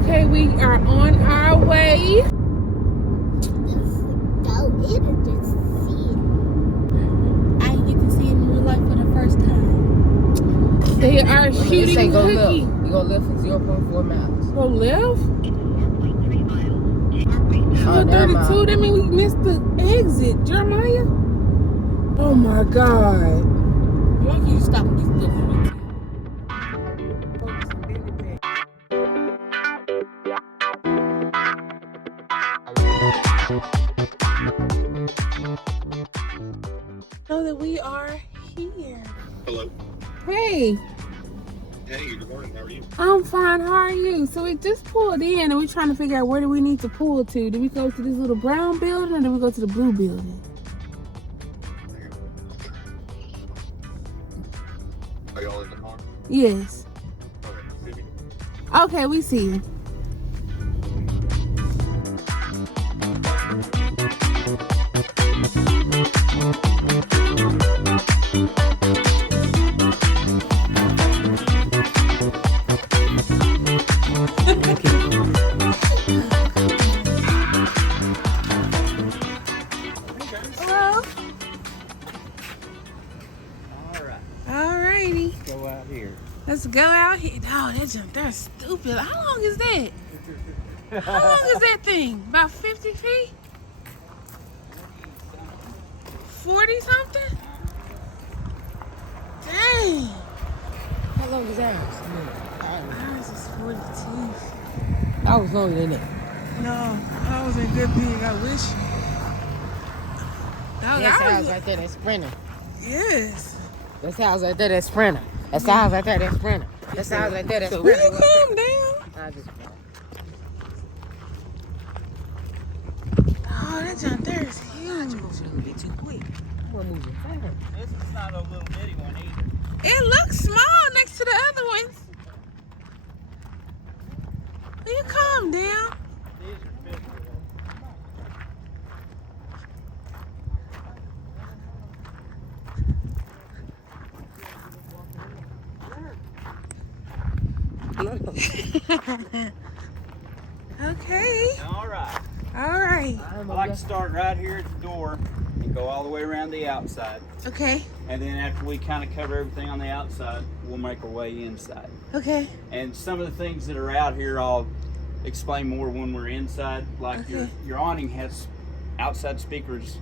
Okay, we are on our way. I get to see it in real life for the first time. They are shooting go Cookie. left. We go left for 0.4 miles. Go left? Oh, never 32, mind. that means we missed the exit, Jeremiah. Oh my God. Why don't you stop and get stuff for me? Know that we are here. Hello. Hey, Hey, good morning. How are you? I'm fine. How are you? So we just pulled in and we're trying to figure out where do we need to pull to. Do we go to this little brown building or do we go to the blue building? Are y'all in the car? Yes. Okay. See me? Okay, we see you. Hello. Alrighty. Go out here. Let's go out here. Oh, that jump there is stupid. How long is that? How long is that thing? About 50 feet? 40 something? Dang. How long is ours? Ours is 42. I was longer than that. No, I was in good pig. I wish. Dog, That's I ours was, right there, that's Sprinter. yes. That's ours right there, that's Sprinter. That's ours right there, that's Sprinter. That's ours right there, that's Will Sprinter. you calm down? I just Oh, that jump there is huge. shouldn't be too quick. I'm gonna move it fast. This is not a little bitty one either. It looks small next to the other ones. Will you calm down? These are 50 Okay. All right. All right. I like to start right here at the door and go all the way around the outside. Okay. And then after we kind of cover everything on the outside, we'll make our way inside. Okay. And some of the things that are out here, I'll explain more when we're inside. Like Okay. your awning has outside speakers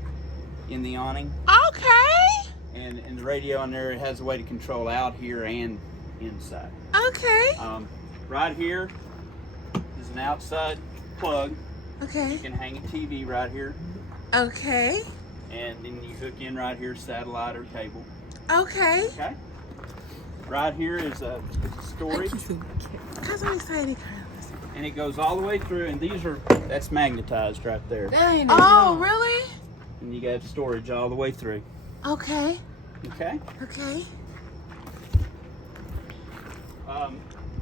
in the awning. Okay. And the radio on there, it has a way to control out here and inside. Okay. Right here is an outside plug. Okay. You can hang a TV right here, Okay. and then you hook in right here, satellite or cable. Okay. Okay. Right here is a storage, Cause I'm excited. and it goes all the way through. And that's magnetized right there. That ain't Oh, really? And you got storage all the way through. Okay. Okay. Okay.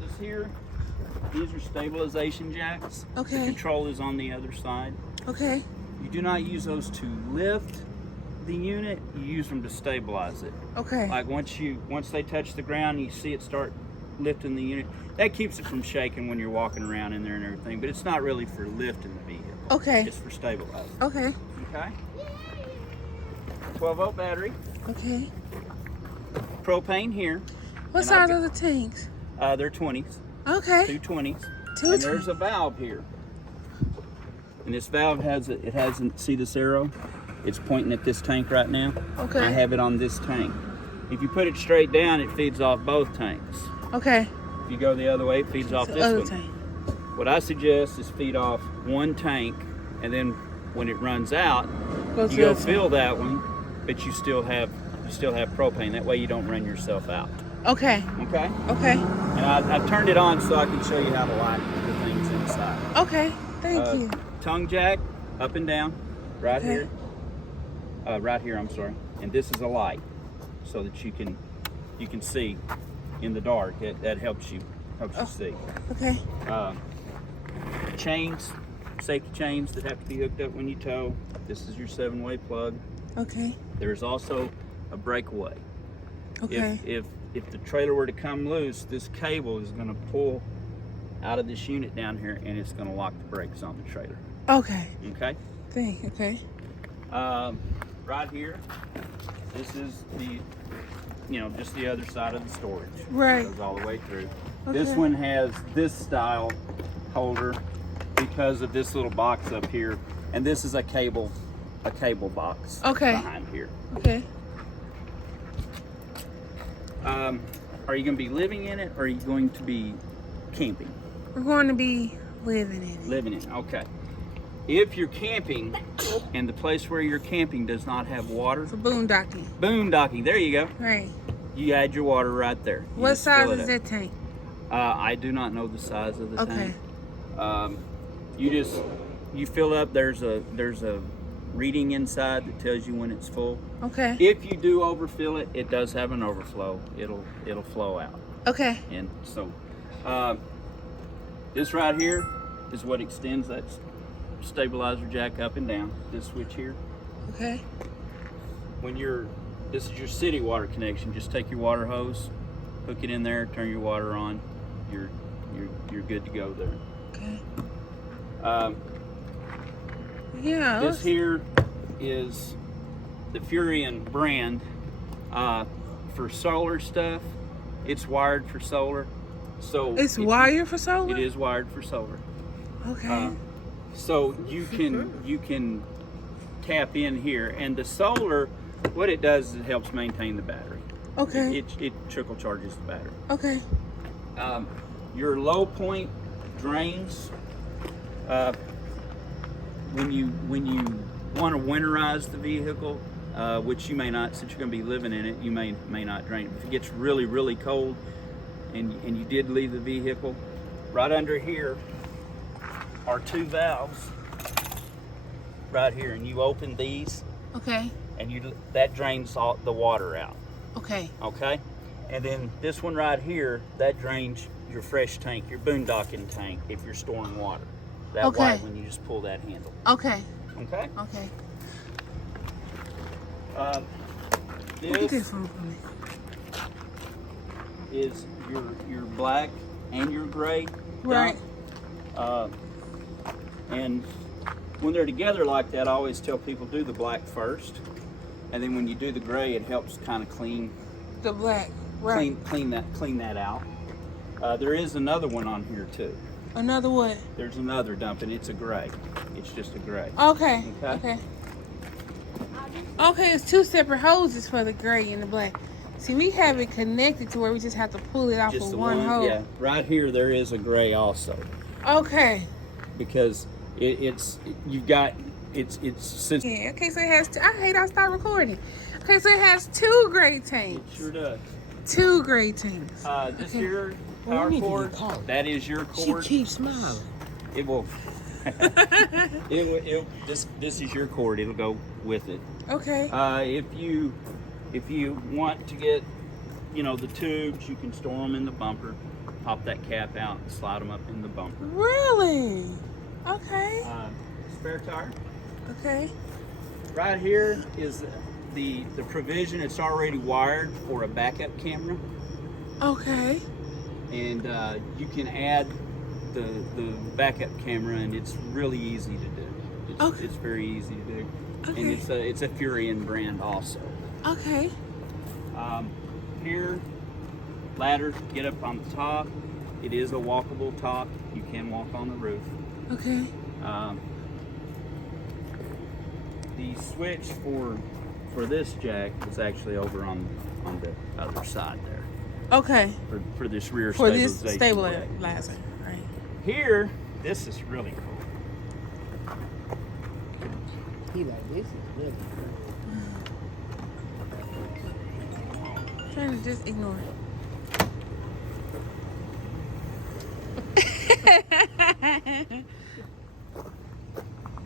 This here, these are stabilization jacks. The Okay. control is on the other side. Okay. You do not use those to lift the unit. You use them to stabilize it. Okay. Like once they touch the ground, you see it start lifting the unit. That keeps it from shaking when you're walking around in there and everything. But it's not really for lifting the vehicle. Okay. It's for stabilizing. Okay. Okay. 12-volt battery. Okay. Propane here. What And size I've are the tanks? They're 20s. Okay. Two 20s. Two And there's 20s. a valve here. And this valve see this arrow? It's pointing at this tank right now. Okay. I have it on this tank. If you put it straight down, it feeds off both tanks. Okay. If you go the other way, it feeds off The this other one. tank. What I suggest is feed off one tank, and then when it runs out, Go to you go the fill that one, but you still have propane. That way you don't run yourself out. Okay. Okay? Okay. And I turned it on so I can show you how to light the things inside. Okay. Thank you. Tongue jack, up and down, right Okay. here. Right here, I'm sorry. And this is a light, so that you can see in the dark. That helps you see. Okay. Chains, safety chains that have to be hooked up when you tow. This is your 7-way plug. Okay. There's also a breakaway. Okay. If the trailer were to come loose, this cable is going to pull out of this unit down here, and it's going to lock the brakes on the trailer. Okay. Okay. Okay. Right here, this is the, just the other side of the storage. Right. It goes all the way through. Okay. This one has this style holder because of this little box up here, and this is a cable box. Okay. Behind here. Okay. Are you going to be living in it, or are you going to be camping? We're going to be living in it. Living in it. Okay. If you're camping and the place where you're camping does not have water, For boondocking. boondocking, there you go. Right. You add your water right there. You What just fill size it is up. that tank? I do not know the size of the Okay. tank. You fill up. There's a reading inside that tells you when it's full. Okay. If you do overfill it, it does have an overflow. It'll flow out. Okay. And so this right here is what extends that stabilizer jack up and down. This switch here. Okay. This is your city water connection. Just take your water hose, hook it in there, turn your water on. You're good to go there. Okay. Yeah. This here is the Furion brand for solar stuff. It's wired for solar, so It's wired for solar? It is wired for solar. Okay. So you can tap in here, and the solar, what it does is it helps maintain the battery. Okay. It trickle charges the battery. Okay. Your low point drains. When you want to winterize the vehicle, which you may not, since you're going to be living in it, you may not drain it. If it gets really, really cold, and you did leave the vehicle, right under here are two valves right here, and you open these, Okay. and that drains all the water out. Okay. Okay, and then this one right here, that drains your fresh tank, your boondocking tank, if you're storing water. That Okay. white one, you just pull that handle. Okay. Okay. Okay. Look at This this one for me. is your black and your gray. Right. dump. And when they're together like that, I always tell people do the black first, and then when you do the gray, it helps kind of clean The black. Right. clean that out. There is another one on here too. Another what? There's another dump, and it's a gray. It's just a gray. Okay. Okay. Okay. Okay, it's two separate hoses for the gray and the black. See, we have it connected to where we just have to pull it out Just for the one hose. Yeah. Right here, there is a gray also, Okay. because it's since Yeah. Okay, so it has. I hate I stopped recording. Okay, so it has two gray it tanks. sure does. Two gray tanks. This Okay. here Well, power we need to cord, get caught. that is your She cord. keeps smiling. It will. This is your cord. It'll go with it. Okay. If you want to get, the tubes, you can store them in the bumper. Pop that cap out and slide them up in the bumper. Really? Okay. Spare tire. Okay. Right here is the provision. It's already wired for a backup camera, Okay. and you can add the backup camera, and it's really easy to do. Okay. It's very easy to do, Okay. and it's a Furion brand also. Okay. Here, ladder, get up on the top. It is a walkable top. You can walk on the roof. Okay. The switch for this jack is actually over on the other side there. Okay. For this rear For this stabilization jack. stabilizer, right? Here, this is really cool. He like, this is really Trying to just ignore it.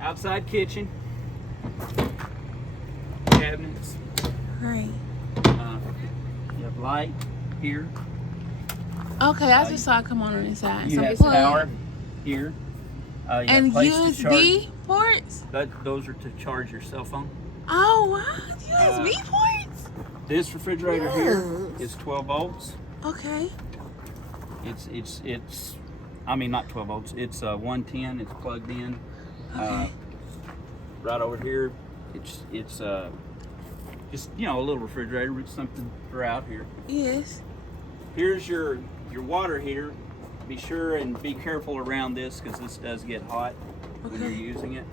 Outside kitchen, cabinets. Right. You have light here. Okay, I just saw it come on this side. You So have plug. power here. You have And place to USB charge. ports? Those are to charge your cell phone. Oh, wow. USB ports? This refrigerator here is 12 volts. Okay. It's I mean, not 12 volts. It's 110. It's plugged in. Okay. Right over here, it's just, you know, a little refrigerator with something for out here. Yes. Here's your water heater. Be sure and be careful around this because this does get hot when you're Okay. using it.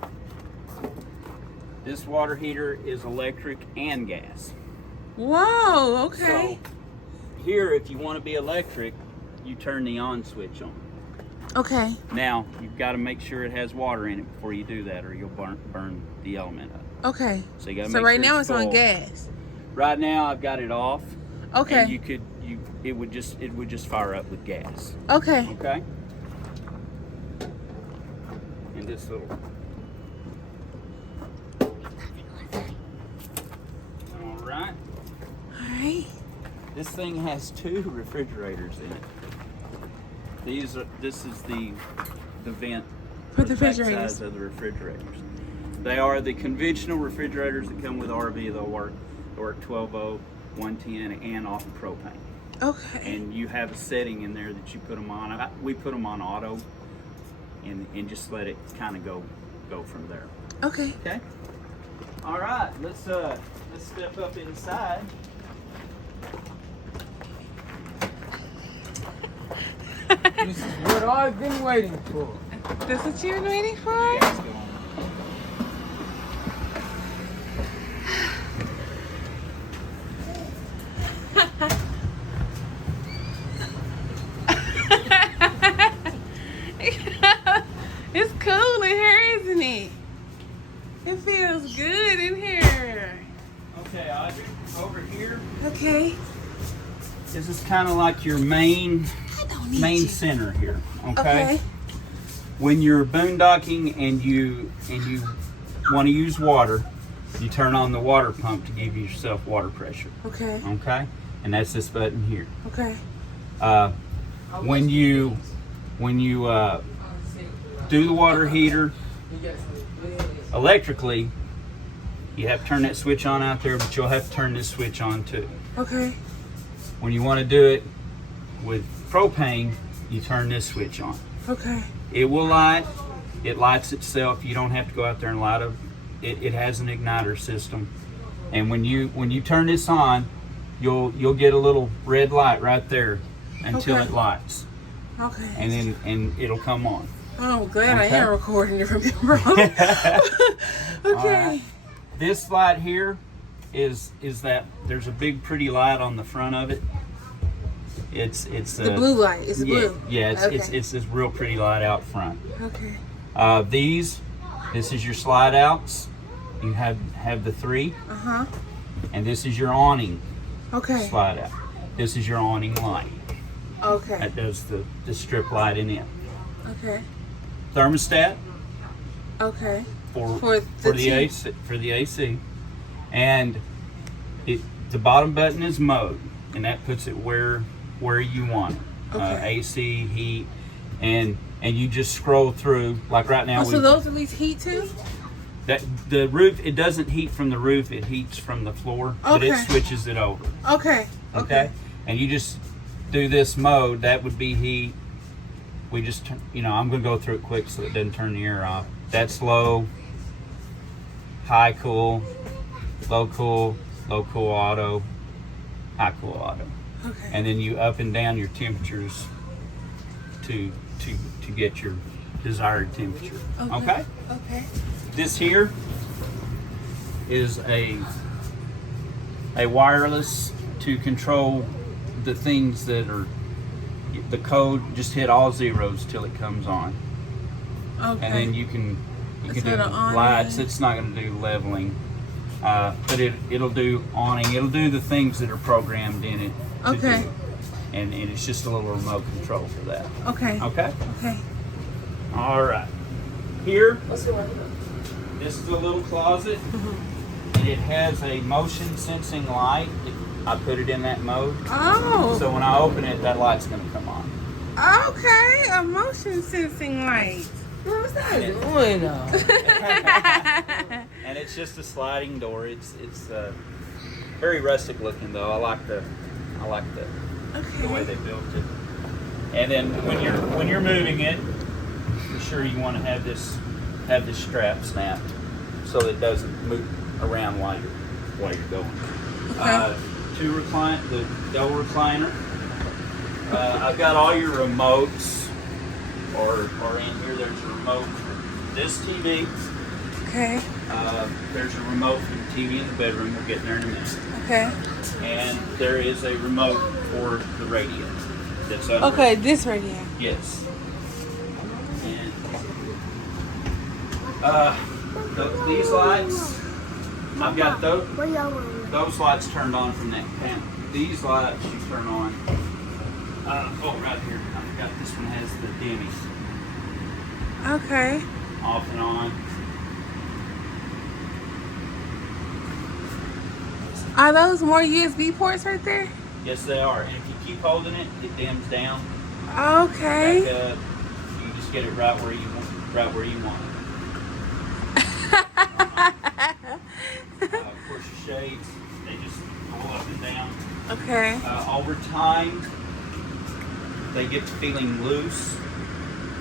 This water heater is electric and gas. Whoa. Okay. So here, if you want to be electric, you turn the on switch on. Okay. Now, you've got to make sure it has water in it before you do that or you'll burn the element up. Okay. So you got to So make right sure now it's on full. gas. Right now I've got it off. Okay. And it would just fire up with gas. Okay. Okay? And this little. All right. All right. This thing has 2 refrigerators in it. This is the vent For or the back refrigerators. sides of the refrigerators. They are the conventional refrigerators that come with RV. They'll work 12 volt, 110, and off of propane. Okay. And you have a setting in there that you put them on. We put them on auto, and just let it kind of go from there. Okay. Okay. All right. Let's step up inside. This is what I've been waiting for. That's what you've been waiting for? Gas going. It's cool in here, isn't it? It feels good in here. Okay, Audrey, over here. Okay. This is kind of like your main I don't need you. center here. Okay. When you're boondocking and you want to use water, you turn on the water pump to give yourself water pressure. Okay. Okay, and that's this button here. Okay. When you do the water heater electrically, you have to turn that switch on out there, but you'll have to turn this switch on too. Okay. When you want to do it with propane, you turn this switch on. Okay. It will light. It lights itself. You don't have to go out there and light it. It has an igniter system, and when you turn this on, you'll get a little red light right there until Okay. it lights, Okay. and it'll come on. Oh, glad I Okay. am recording it from your phone. Okay. All right. This light here is that there's a big pretty light on the front of it. It's The blue light. It's blue. Yeah, Okay. it's this real pretty light out front. Okay. This is your slide outs. You have the 3, Uh-huh. and this is your awning Okay. slide out. This is your awning light. Okay. That does the strip light in it. Okay. Thermostat Okay. for For the AC, and the bottom button is mode, and that puts it where you want it. Okay. AC, heat, and you just scroll through. Like right now, Oh, so those at least heat too? that the roof, it doesn't heat from the roof, it heats from the floor, but it Okay. switches it over. Okay. Okay, and you just do this mode. That would be heat. We just I'm gonna go through it quick so it doesn't turn the air off. That's low, high cool, low cool auto, high cool auto. Okay. And then you up and down your temperatures to get your desired temperature. Okay? Okay. This here is a wireless to control the things that are the code. Just hit all zeros till it comes on, Okay. and then you can So do the on lights. and- It's not going to do leveling, but it'll do awning. It'll do the things that are programmed in it. To Okay. do. And it's just a little remote control for that. Okay. Okay. Okay. All right. Here, this is a little closet, and it has a motion sensing light. I put it in that mode, Oh. so when I open it, that light's going to come on. Okay. A motion sensing light. What's that doing? And it's just a sliding door. It's very rustic looking though. I like the way Okay. they built it. And then when you're moving it, for sure you want to have this strap snapped so it doesn't move around while you're going. Okay. The double recliner. I've got all your remotes, or in here. There's a remote for this TV. Okay. There's a remote for the TV in the bedroom. We'll get there in a minute. Okay. And there is a remote for the radio. That's under. Okay, this radio. Yes. And these lights, I've got those lights turned on from that panel. These lights you turn on. Right here. I forgot this one has the dimmies. Okay. Off and on. Are those more USB ports right there? Yes, they are. And if you keep holding it, it dims down. Okay. Back up. You just get it right where you want it. Of course, your shades, they just pull up and down. Okay. Over time, they get to feeling loose.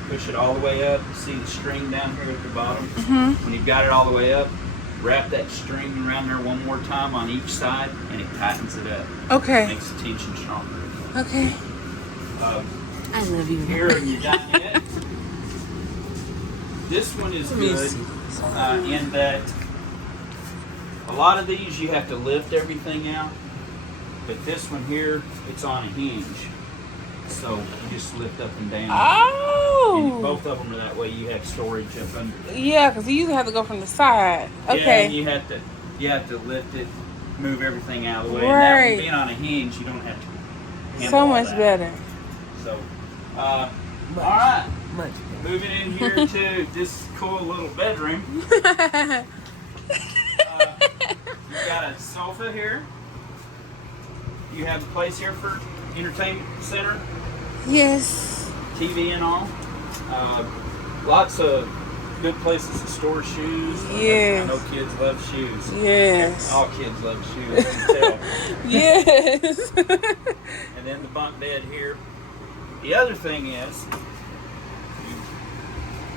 Push it all the way up. See the string down here at the bottom? Mm-hmm. When you've got it all the way up, wrap that string around there one more time on each side, and it tightens it up. Okay. Makes the tension stronger. Okay. I love you. Here in your dinette, this one is good in that a lot of these you have to lift everything out, but this one here, it's on a hinge. So you just lift up and down. And both of them are that way. You have storage up under. Yeah, because you usually have to go from the side. Okay. Yeah, and you have to lift it, move everything out of the way. Right. And that one being on a hinge, you don't have to handle So all much that. better. So, all right. Much better. Moving in here to this cool little bedroom. You've got a sofa here. You have a place here for entertainment center. Yes. TV and all. Lots of good places to store shoes. Yes. I know kids love shoes. Yes. All kids love shoes. You can tell. Yes. And then the bunk bed here. The other thing is, you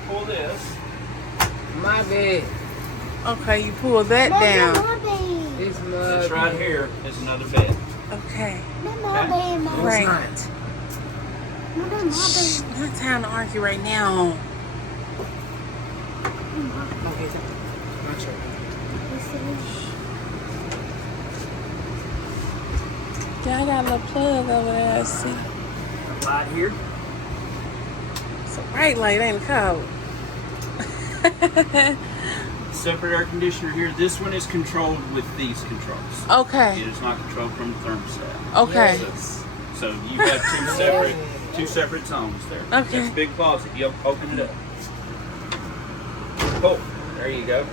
pull this. My bed. Okay, you pull that down. It's my This right here is another bed. Okay. It's Right. not. Shh, not time to argue right now. Okay, not sure. Yeah, I got a little plug over there. I see. A light here. It's a bright light, ain't it cold? Separate air conditioner here. This one is controlled with these controls. Okay. It is not controlled from the thermostat. Okay. So you have two separate zones there. Okay. That's a big closet. You open it up. Oh, there you go.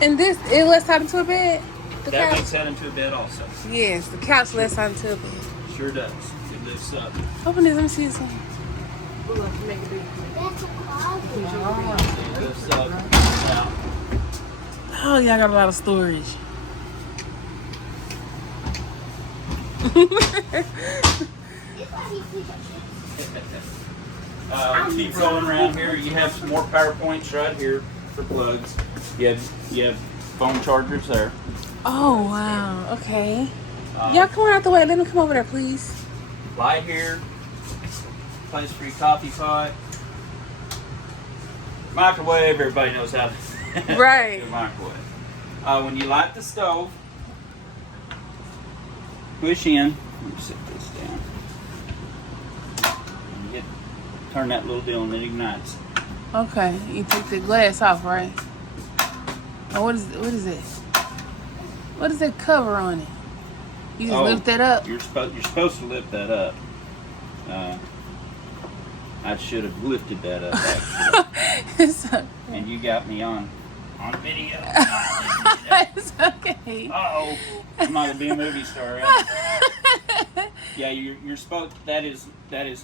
And this, it lets out into a bed? The That couch? makes that into a bed also. Yes, the couch lets out into a bed. Sure does. It lifts up. Open this, let me see this one. It lifts up. Now, Oh, yeah, I got a lot of storage. keep rolling around here. You have some more power points right here for plugs. You have phone chargers there. Oh, wow. Okay. Y'all come on out the way. Let me come over there, please. Light here. Place for your coffee pot. Microwave. Everybody knows how to Right. do a microwave. When you light the stove, push in. Let me set this down. And turn that little deal and it ignites. Okay. You take the glass off, right? Oh, what is it? What is that cover on it? You just lift that up? You're supposed to lift that up. I should have lifted that up actually. It's okay. And you got me on video. It's okay. Uh-oh. You might be a movie star, right? Yeah, you're supposed that is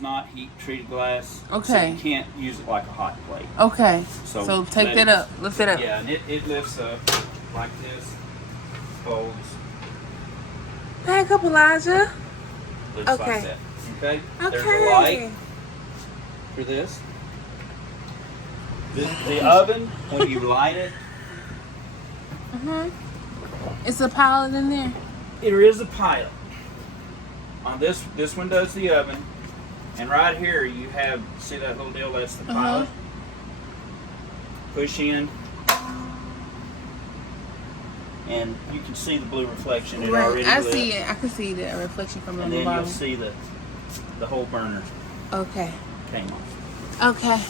not heat treated glass. So Okay. you can't use it like a hot plate. Okay. So So take let that up. Lift it up. Yeah, and it lifts up like this. Folds. Back up, Elijah. looks Okay. like that. Okay? Okay. There's a light for this. The oven, when you light it, It's a pilot in there. there is a pilot. On this one does the oven. And right here you have, see that little deal? That's the pilot. Push in. And you can see the blue reflection. It already I lit. see it. I can see the reflection from And the then bottom. you'll see the whole burner Okay. came off. Okay.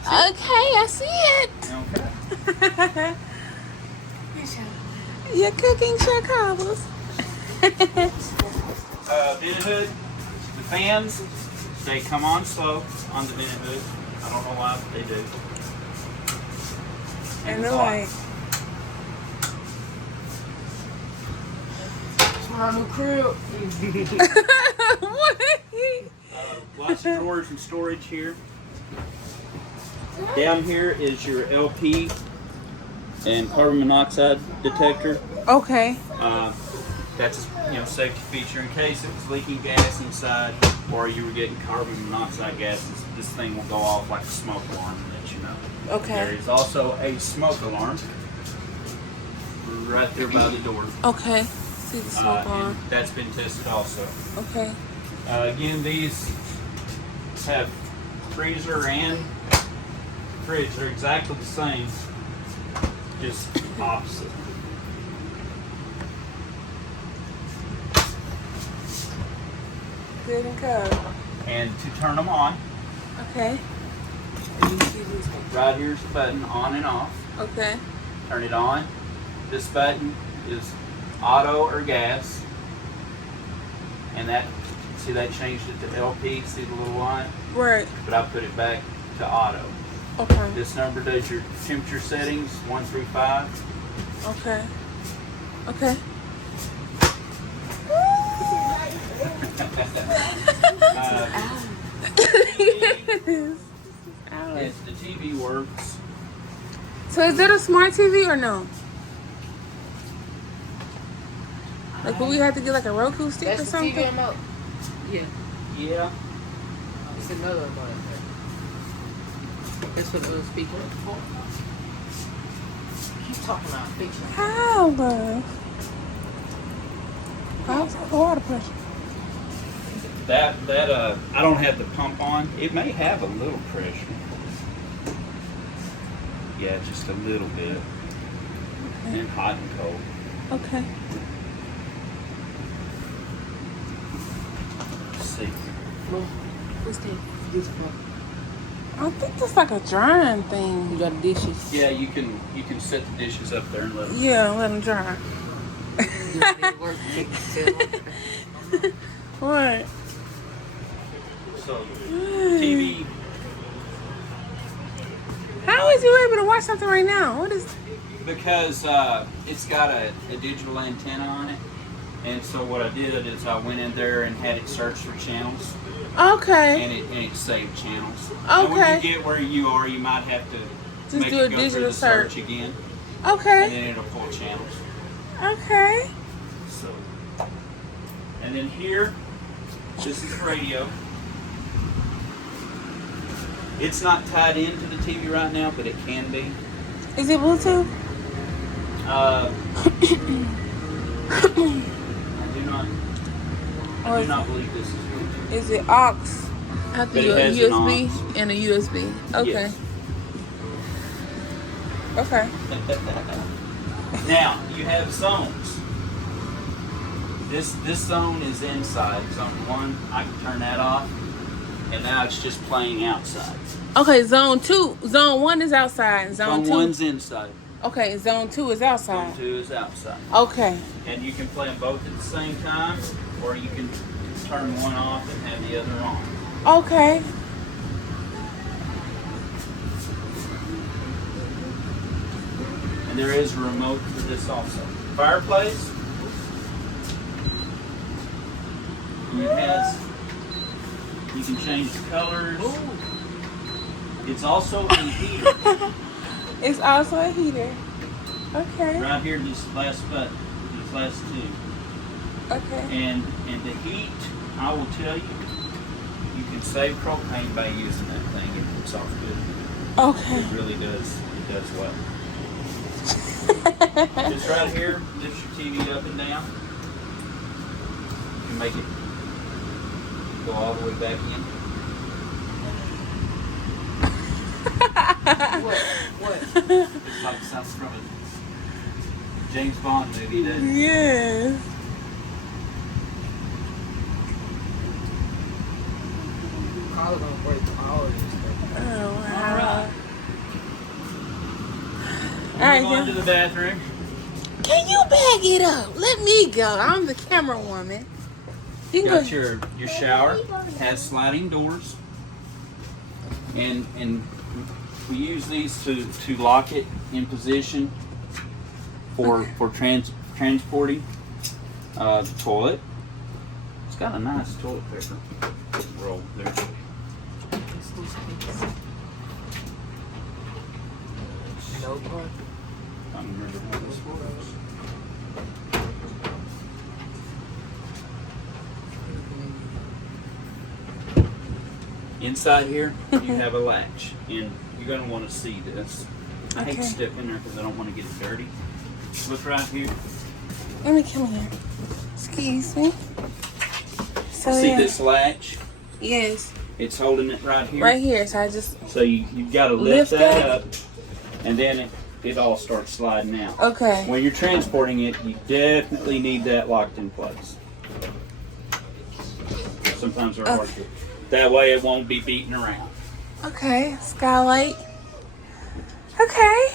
Okay, I see it. Okay. You're cooking Chicago's. Vent hood, the fans, they come on slow on the vent hood. I don't know why, but they do. And the the light. It's my new crib. What? Lots of drawers and storage here. Down here is your LP and carbon monoxide detector. Okay. That's a safety feature in case it was leaking gas inside or you were getting carbon monoxide gases. This thing will go off like a smoke alarm and let you know. Okay. There is also a smoke alarm right there by the door. Okay. See the smoke And alarm. that's been tested also. Okay. Again, these have freezer and fridge. They're exactly the same, just opposite. Good and cold. And to turn them on, Okay. right here's the button, on and off. Okay. Turn it on. This button is auto or gas. And that, see that changed it to LP, see the little line? Right. But I put it back to auto. Okay. This number does your temperature settings, 1 through 5. Okay. Okay. If the TV works, So is that a smart TV or no? Like, would we have to get like a Roku stick That's or the something? TV remote. Yeah, yeah. it's another one. That's what the little speaker. Keep talking about fiction. How? How's the water pressure? That I don't have the pump on. It may have a little pressure. Yeah, just a little bit. And hot and cold. Okay. Let's see. What's that? This one. I think that's like a drying thing. You got the dishes. Yeah, you can set the dishes up there and let them. Yeah, let them dry. Work. What? So TV. How is you able to watch something right now? What is? Because it's got a digital antenna on it, and so what I did is I went in there and had it search for channels, Okay. and it saved channels. And when Okay. you get where you are, you might have to Just make do a it go through digital the search search. again, and Okay. then it'll pull channels. Okay. So, and then here, this is the radio. It's not tied into the TV right now, but it can be. Is it Bluetooth? I do not believe this is Bluetooth. Is it aux? Have But to it do a has an USB aux. and a USB. Okay. Yes. Okay. Now you have zones. This zone is inside. Zone 1, I can turn that off, and now it's just playing outside. Okay. Zone 2. Zone 1 is outside. And zone 2. 1's inside. Okay. Zone 2 is Zone outside. 2 is outside. Okay. And you can play them both at the same time, or you can turn one off and have the other on. Okay. And there is a remote for this also. Fireplace. And it has, you can change the colors. It's also a heater. It's also a heater. Okay. Right here, this last button, these last two. Okay. And the heat I will tell you, you can save propane by using that thing. It looks off good. Okay. It really does. It does well. Just right here, lift your TV up and down. You can make it go all the way back in. What? It's like something from a James Bond movie, doesn't it? Yes. Probably gonna break all of this stuff. Oh, wow. All right. All right, We're going yeah. to the bathroom. Can you bag it up? Let me go. I'm the camera woman. You can Got go. your shower. Has sliding doors. And we use these to lock it in position for transporting the toilet. It's got a nice toilet paper roll there. No part. I don't remember how this works. Inside here, you have a latch, and you're going to want to see this. I hate to Okay. step in there because I don't want to get it dirty. Look right here. Let me come here. Excuse me. So See yeah. this latch? Yes. It's holding it right here. Right here. So I just. So you've got to lift that up, and then it all starts sliding out. Okay. When you're transporting it, you definitely need that locked in place. Sometimes they're hard to. That way it won't be beating around. Okay. Skylight. Okay.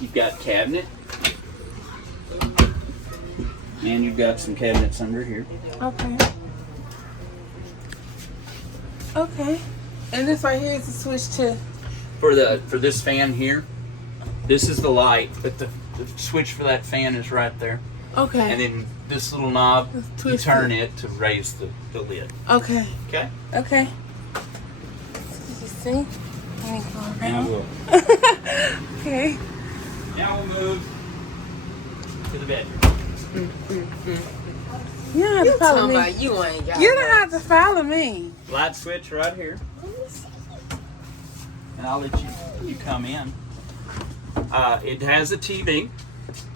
You've got cabinet. And you've got some cabinets under here. Okay. Okay. And this right here is the switch to. For this fan here, this is the light, but the switch for that fan is right there. Okay. And then this little knob, you twist turn it to raise the lid. Okay. Okay? Okay. You see? Let me go Now around. we'll, Okay. now we'll move to the bedroom. You don't have to follow Talking me. about you ain't got You don't have to follow me. Light switch right here. And I'll let you come in. It has a TV.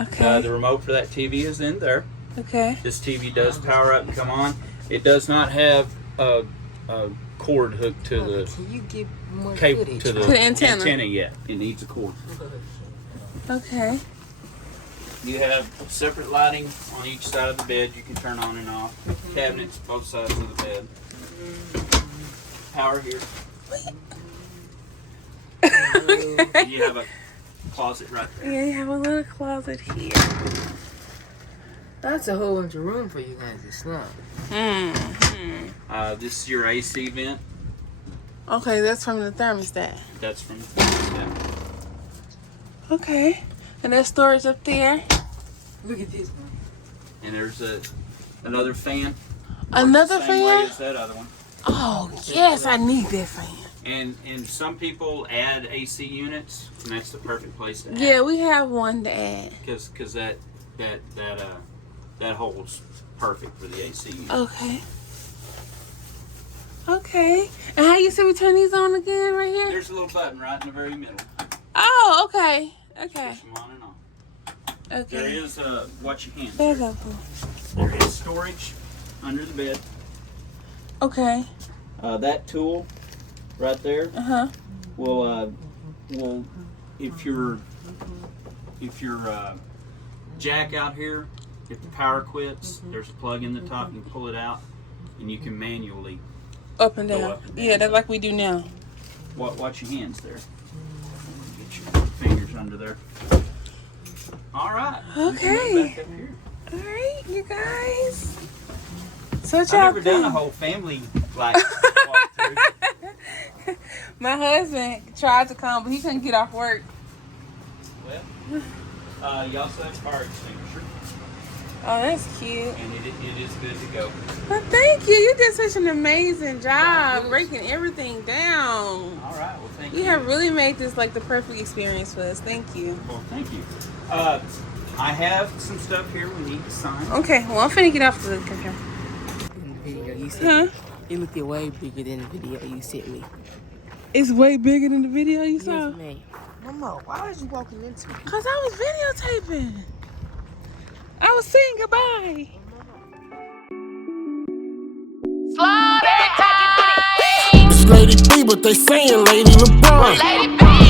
Okay. The remote for that TV is in there. Okay. This TV does power up and come on. It does not have a cord hooked to the Can you get more cable footage? to the To the antenna. yet. It needs a cord. Okay. You have separate lighting on each side of the bed. You can turn on and off. Cabinets both sides of the bed. Power here. You have a closet right there. Yeah, you have a little closet here. That's a whole bunch of room for you guys to snug. This is your AC vent. Okay, that's from the thermostat. That's from Okay. And there's storage up there. Look at this one. and there's another fan. Another Works the same way fan? as that other one. Oh, yes, I need that fan. And some people add AC units, and that's the perfect place to add. Yeah, we have one to add. Because that holds perfect for the AC unit. Okay. Okay. And how you say we turn these on again right here? There's a little button right in the very middle. Oh, okay. Okay. Push them on and off. Okay. There is watch your hands. There you go. There is storage under the bed. Okay. That tool right there Uh-huh. will if your jack out here, if the power quits, there's a plug in the top. You can pull it out, and you can manually Up and Go down. up and down. Yeah, that's like we do now. watch your hands there. Get your fingers under there. All right. Okay. Back up here. All right, you guys. So what I've y'all never done a think? whole family like walkthrough. My husband tried to come, but he couldn't get off work. Well, you also have fire extinguisher, Oh, that's cute. and it is good to go. Well, thank you. You did such an amazing job breaking everything down. All right. Well, thank You you. have really made this like the perfect experience for us. Thank you. Well, thank you. I have some stuff here we need to sign. Okay, well, I'm finna get off the computer. you sent me. It looked way bigger than the video you sent me. It's way bigger than the video you saw? Yes, man. Mama, why was you walking into it? Cause I was videotaping. I was saying goodbye. It's Lady B, but they saying Lady LeBron.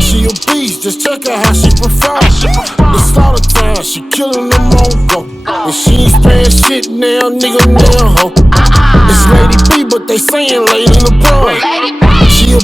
She a beast, just check out how she perform. It's all the time, she killing them on go. And she ain't spraying shit now, nigga, now, ho. It's Lady B, but they saying Lady LeBron. She a